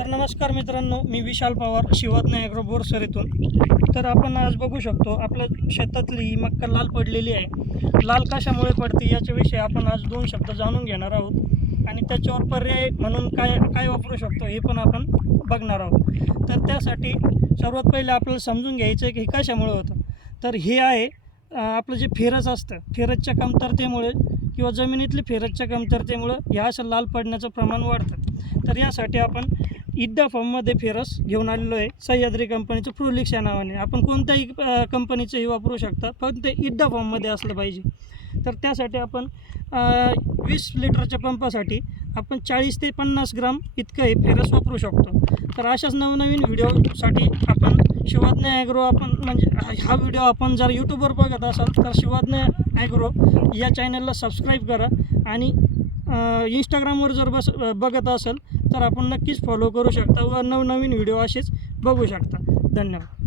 तर नमस्कार मित्रांनो, मी विशाल पवार, शिवाज्ञ ॲग्रो बोरसर येथून. तर आपण आज बघू शकतो आपल्या शेतातली ही मक्का लाल पडलेली आहे. लाल कशामुळे पडते याच्याविषयी आपण आज 2 शब्द जाणून घेणार आहोत आणि त्याच्यावर पर्याय म्हणून काय काय वापरू शकतो हे पण आपण बघणार आहोत. तर त्यासाठी सर्वात पहिले आपल्याला समजून घ्यायचं आहे की हे कशामुळे होतं. तर हे आहे आपलं जे फेरस असतं, फेरसच्या कमतरतेमुळे किंवा जमिनीतली फेरसच्या कमतरतेमुळं ह्या असं लाल पडण्याचं प्रमाण वाढतं. तर यासाठी आपण इड्डा फॉर्ममध्ये फेरस घेऊन आलेलो आहे. सह्याद्री कंपनीचं प्रोलिक्स या नावाने. आपण कोणत्याही कंपनीचंही वापरू शकता, पण ते इड्डा फॉर्ममध्ये असलं पाहिजे. तर त्यासाठी आपण 20 लिटरच्या पंपासाठी आपण 40 ते 50 ग्राम इतकं हे फेरस वापरू शकतो. तर अशाच नवनवीन व्हिडिओसाठी आपण शिवाज्ञ ॲग्रो आपण म्हणजे हा व्हिडिओ आपण जर यूट्यूबवर बघत असाल तर शिवाज्ञ ॲग्रो या चॅनलला सबस्क्राईब करा आणि इंस्टाग्रामवर जर बघत असेल तर आपण नक्कीच फॉलो करू शकता व नवनवीन व्हिडिओ असेच बघू शकता. धन्यवाद.